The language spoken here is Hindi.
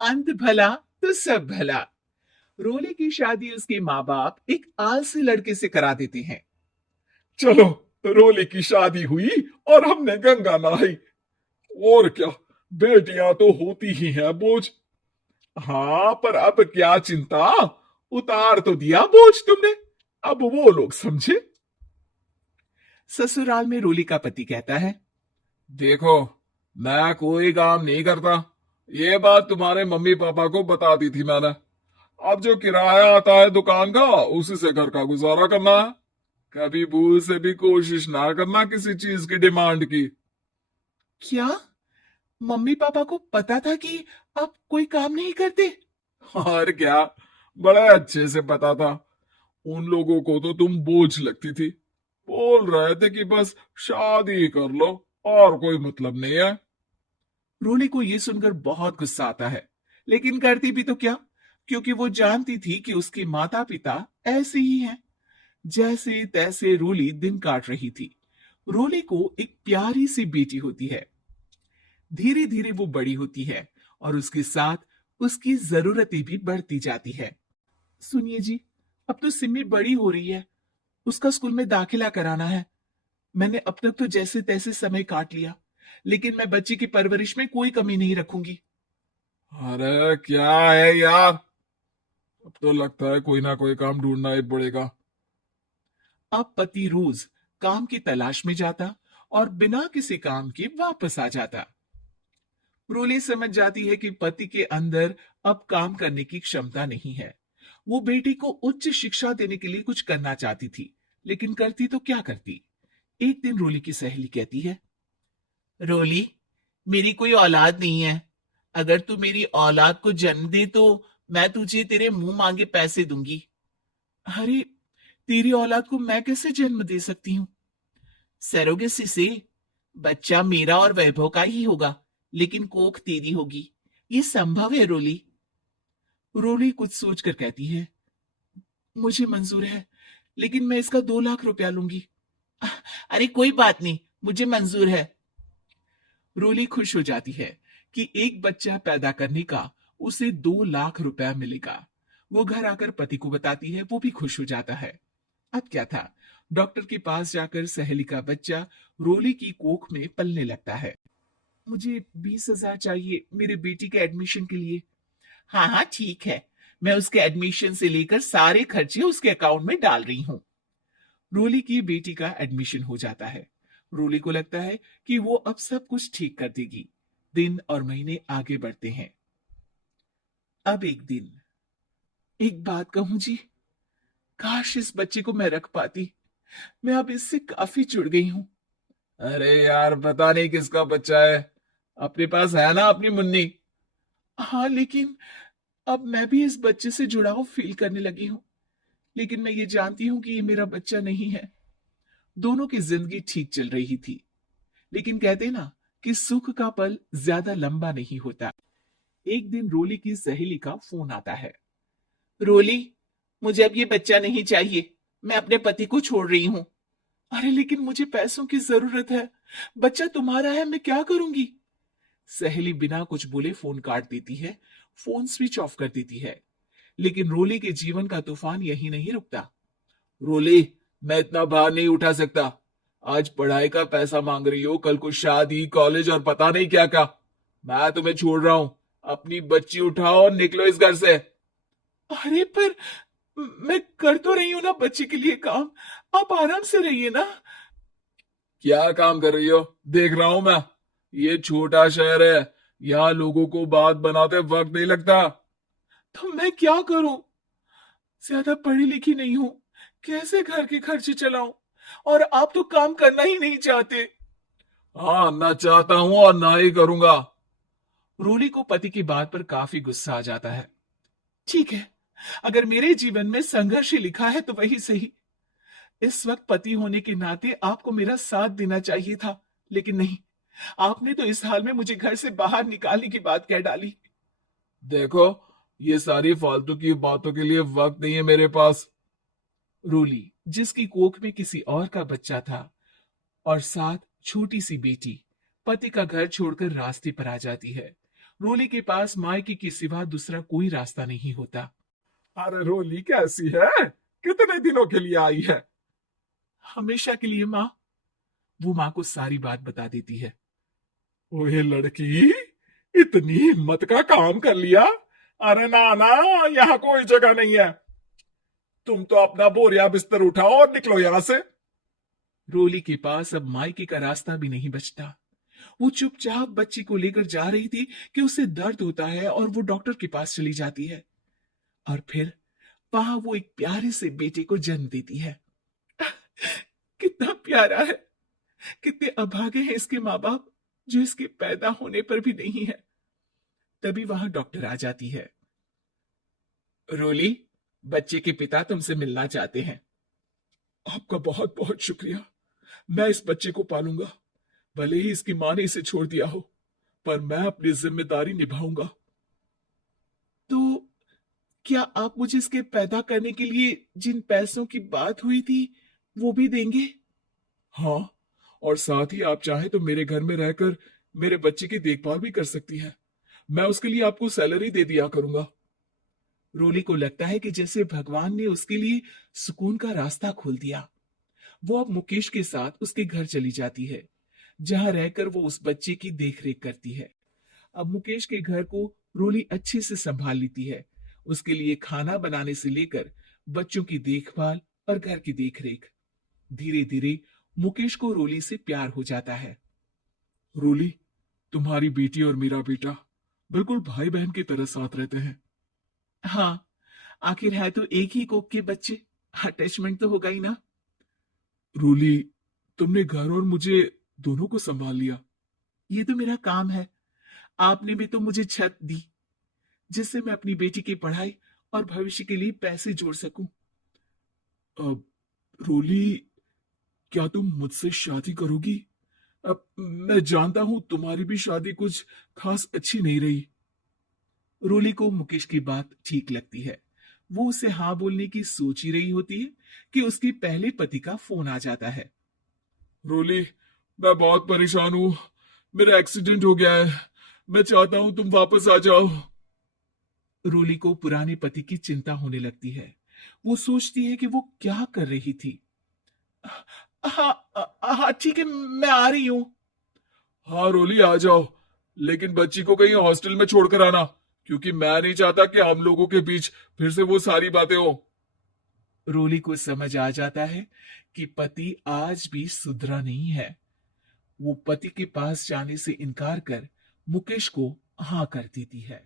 अंत भला तो सब भला। रोली की शादी उसके माँ बाप एक आलसी लड़के से करा देते हैं। चलो, रोली की शादी हुई और हमने गंगा नहाई। और क्या, बेटियां तो होती ही हैं बोझ। हाँ, पर अब क्या चिंता, उतार तो दिया बोझ तुमने। अब वो लोग समझे। ससुराल में रोली का पति कहता है। देखो, मैं कोई काम नहीं करता। ये बात तुम्हारे मम्मी पापा को बता दी थी मैंने। अब जो किराया आता है दुकान का, उसी से घर का गुजारा करना है। कभी भूल से भी कोशिश ना करना किसी चीज की डिमांड की। क्या मम्मी पापा को पता था कि आप कोई काम नहीं करते? और क्या, बड़े अच्छे से पता था। उन लोगों को तो तुम बोझ लगती थी। बोल रहे थे कि बस शादी कर लो, और कोई मतलब नहीं है। रोली को यह सुनकर बहुत गुस्सा आता है, लेकिन करती भी तो क्या, क्योंकि वो जानती थी कि उसके माता पिता ऐसे ही हैं। जैसे तैसे रोली दिन काट रही थी। रोली को एक प्यारी सी बेटी होती है। धीरे धीरे वो बड़ी होती है और उसके साथ उसकी जरूरतें भी बढ़ती जाती है। सुनिए जी, अब तो सिमी बड़ी हो रही है, उसका स्कूल में दाखिला कराना है। मैंने अब तक तो जैसे तैसे समय काट लिया, लेकिन मैं बच्ची की परवरिश में कोई कमी नहीं रखूंगी। अरे क्या है यार, अब तो लगता है कोई ना कोई काम ढूंढना ही पड़ेगा। अब पति रोज काम की तलाश में जाता और बिना किसी काम के वापस आ जाता। रोली समझ जाती है कि पति के अंदर अब काम करने की क्षमता नहीं है। वो बेटी को उच्च शिक्षा देने के लिए कुछ करना चाहती थी, लेकिन करती तो क्या करती। एक दिन रोली की सहेली कहती है। रोली, मेरी कोई औलाद नहीं है। अगर तू मेरी औलाद को जन्म दे तो मैं तुझे तेरे मुंह मांगे पैसे दूंगी। अरे, तेरी औलाद को मैं कैसे जन्म दे सकती हूँ? सरोगेसी से। बच्चा मेरा और वैभव का ही होगा, लेकिन कोख तेरी होगी। ये संभव है रोली? रोली कुछ सोचकर कहती है। मुझे मंजूर है, लेकिन मैं इसका 2 लाख रुपया लूंगी। अरे कोई बात नहीं, मुझे मंजूर है। रोली खुश हो जाती है कि एक बच्चा पैदा करने का उसे 2 लाख रुपया मिलेगा। वो घर आकर पति को बताती है, वो भी खुश हो जाता है। अब क्या था, डॉक्टर के पास जाकर सहेली का बच्चा रोली की कोख में पलने लगता है। मुझे 20,000 चाहिए मेरे बेटी के एडमिशन के लिए। हाँ हाँ ठीक है, मैं उसके एडमिशन से लेकर सारे खर्चे उसके अकाउंट में डाल रही हूँ। रोली की बेटी का एडमिशन हो जाता है। रोली को लगता है कि वो अब सब कुछ ठीक कर देगी। दिन और महीने आगे बढ़ते हैं। अब एक दिन, एक बात कहूं जी, काश इस बच्चे को मैं रख पाती। मैं अब इससे काफी जुड़ गई हूँ। अरे यार, पता नहीं किसका बच्चा है। अपने पास है ना अपनी मुन्नी। हाँ, लेकिन अब मैं भी इस बच्चे से जुड़ाव फील करने लगी हूँ। लेकिन मैं ये जानती हूँ कि ये मेरा बच्चा नहीं है। दोनों की जिंदगी ठीक चल रही थी, लेकिन कहते ना कि सुख का पल ज्यादा लंबा नहीं होता। एक दिन रोली की सहेली का फोन आता है। रोली, मुझे अब ये बच्चा नहीं चाहिए। मैं अपने पति को छोड़ रही हूँ। अरे लेकिन मुझे पैसों की जरूरत है। बच्चा तुम्हारा है, मैं क्या करूंगी? सहेली बिना कुछ बोले फोन काट देती है, फोन स्विच ऑफ कर देती है। लेकिन रोली के जीवन का तूफान यही नहीं रुकता। रोली, मैं इतना भार नहीं उठा सकता। आज पढ़ाई का पैसा मांग रही हो, कल को शादी, कॉलेज और पता नहीं क्या क्या। मैं तुम्हें छोड़ रहा हूं। अपनी बच्ची उठाओ और निकलो इस घर से। अरे पर मैं कर तो रही हूं ना बच्चे के लिए काम। आप आराम से रहिए ना। क्या काम कर रही हो, देख रहा हूं मैं। ये छोटा शहर है, यहाँ लोगों को बात बनाते वक्त नहीं लगता। तो मैं क्या करूं? ज्यादा पढ़ी लिखी नहीं हूं, कैसे घर के खर्चे चलाऊं? और आप तो काम करना ही नहीं चाहते। हाँ, ना चाहता हूं और ना ही करूंगा। रूली को पति की बात पर काफी गुस्सा आ जाता है। ठीक है, अगर मेरे जीवन में संघर्ष ही लिखा है तो वही सही। इस वक्त पति होने के नाते आपको मेरा साथ देना चाहिए था, लेकिन नहीं। आपने तो इस हाल में मुझे घर से बाहर निकालने की बात कह डाली। देखो, ये सारी फालतू की बातों के लिए वक्त नहीं है मेरे पास। रूली, जिसकी कोख में किसी और का बच्चा था और साथ छोटी सी बेटी, पति का घर छोड़कर रास्ते पर आ जाती है। रोली के पास मायके के सिवा दूसरा कोई रास्ता नहीं होता। अरे रोली कैसी है? कितने दिनों के लिए आई है? हमेशा के लिए माँ। वो माँ को सारी बात बता देती है। ओए लड़की, इतनी हिम्मत का काम कर लिया। अरे ना ना, यहाँ कोई जगह नहीं है। तुम तो अपना बोरिया बिस्तर उठाओ और निकलो यहां से। रोली के पास अब मायके का रास्ता भी नहीं बचता। वो चुपचाप बच्ची को लेकर जा रही थी कि उसे दर्द होता है और वो डॉक्टर के पास चली जाती है। और फिर वहां वो एक प्यारे से बेटे को जन्म देती है। कितना प्यारा है। कितने अभागे हैं इसके माँ बाप जो इसके पैदा होने पर भी नहीं है। तभी वहां डॉक्टर आ जाती है। रोली, बच्चे के पिता तुमसे मिलना चाहते हैं। आपका बहुत बहुत शुक्रिया। मैं इस बच्चे को पालूंगा, भले ही इसकी मां ने इसे छोड़ दिया हो, पर मैं अपनी जिम्मेदारी निभाऊंगा। तो क्या आप मुझे इसके पैदा करने के लिए जिन पैसों की बात हुई थी वो भी देंगे? हाँ, और साथ ही आप चाहे तो मेरे घर में रहकर मेरे बच्चे की देखभाल भी कर सकती हैं। मैं उसके लिए आपको सैलरी दे दिया करूंगा। रोली को लगता है कि जैसे भगवान ने उसके लिए सुकून का रास्ता खोल दिया। वो अब मुकेश के साथ उसके घर चली जाती है, जहां रहकर वो उस बच्चे की देखरेख करती है। अब मुकेश के घर को रोली अच्छे से संभाल लेती है। उसके लिए खाना बनाने से लेकर बच्चों की देखभाल और घर की देखरेख। धीरे धीरे मुकेश को रोली से प्यार हो जाता है। रोली, तुम्हारी बेटी और मेरा बेटा बिल्कुल भाई बहन की तरह साथ रहते हैं। हाँ, आखिर है तो एक ही कोख के बच्चे। अटैचमेंट तो होगा ही ना। रोली, तुमने घर और मुझे दोनों को संभाल लिया। ये तो मेरा काम है। आपने भी तो मुझे छत दी जिससे मैं अपनी बेटी की पढ़ाई और भविष्य के लिए पैसे जोड़ सकूं। अब रोली, क्या तुम मुझसे शादी करोगी? अब मैं जानता हूं तुम्हारी भी शादी कुछ खास अच्छी नहीं रही। रोली को मुकेश की बात ठीक लगती है। वो उसे हाँ बोलने की सोच ही रही होती है कि उसके पहले पति का फोन आ जाता है। रोली, मैं बहुत परेशान हूं। मेरा एक्सीडेंट हो गया है। मैं चाहता हूं तुम वापस आ जाओ। रोली को पुराने पति की चिंता होने लगती है। वो सोचती है कि वो क्या कर रही थी। हाँ हाँ, ठीक है, मैं आ रही हूँ। हाँ रोली, आ जाओ, लेकिन बच्ची को कहीं हॉस्टल में छोड़कर आना, क्योंकि मैं नहीं चाहता कि हम लोगों के बीच फिर से वो सारी बातें हो। रोली को समझ आ जाता है कि पति आज भी सुधरा नहीं है। वो पति के पास जाने से इनकार कर मुकेश को हाँ कर देती है।